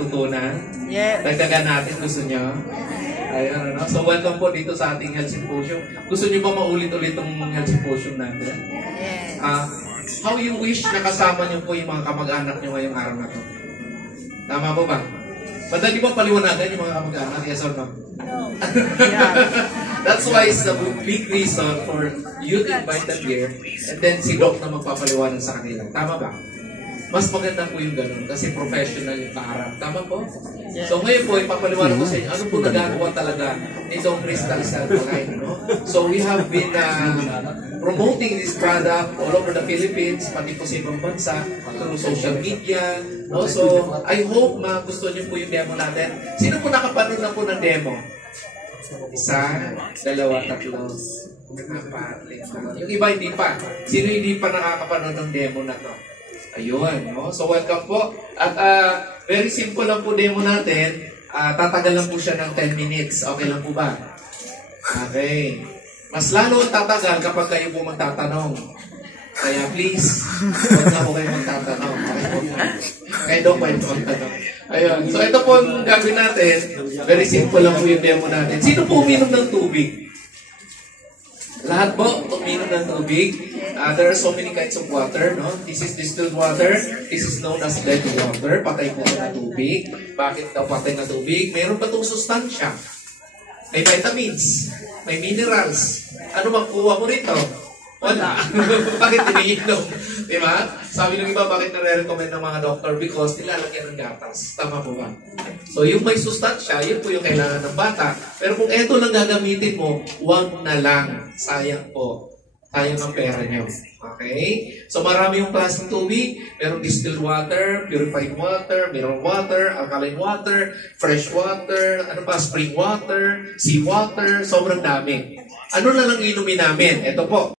natutunan? Yes. Dagdagan natin, gusto nyo? Ayun, ano? So, welcome po dito sa ating Health Symposium. Gusto nyo ba maulit-ulit itong Health Symposium natin? Yes. How you wish na kasama nyo po yung mga kamag-anak nyo ngayong araw na to? Tama po ba? Madali ba paliwanagan yung mga kamag-anak? Yes or no? No. Yeah. That's why it's a big reason for you to invite them here and then si Doc na magpapaliwanag sa kanila. Tama ba? Mas maganda po yung ganun kasi professional yung kaharap. Tama po? So ngayon po, ipapaliwanag ko sa inyo, ano po nagagawa talaga nitong Crystal Cell Line, no? So we have been promoting this product all over the Philippines, pati po sa ibang bansa, through social media, no? So I hope gusto niyo po yung demo natin. Sino po nakapanood na po ng demo? Isa, dalawa, tatlo, apat, lima. Yung iba hindi pa. Sino hindi pa nakakapanood ng demo na to? Ayun, no? So welcome po. At very simple lang po demo natin. Tatagal lang po siya ng 10 minutes. Okay lang po ba? Okay. Mas lalo tatagal kapag kayo po magtatanong. Kaya please, huwag na po kayo magtatanong. Kayo daw kayo magtatanong. Ayun. So ito po ang gagawin natin. Very simple lang po yung demo natin. Sino po uminom ng tubig? Lahat po uminom ng tubig. There are so many kinds of water, no? This is distilled water. This is known as dead water. Patay po na tubig. Bakit daw patay na tubig? Mayroon pa itong sustansya. May vitamins. May minerals. Ano bang kuha mo rito? Wala. Bakit iniinom? Diba? Sabi ng iba, bakit nare-recommend ng mga doktor? Because nilalagyan ng gatas. Tama po ba? So, yung may sustansya, yun po yung kailangan ng bata. Pero kung eto lang gagamitin mo, wag na lang. Sayang po. Sayang ang pera nyo. Okay? So, marami yung klaseng tubig. Merong distilled water, purified water, mineral water, alkaline water, fresh water, ano pa, spring water, sea water, sobrang dami. Ano na lang inumin namin? Ito po.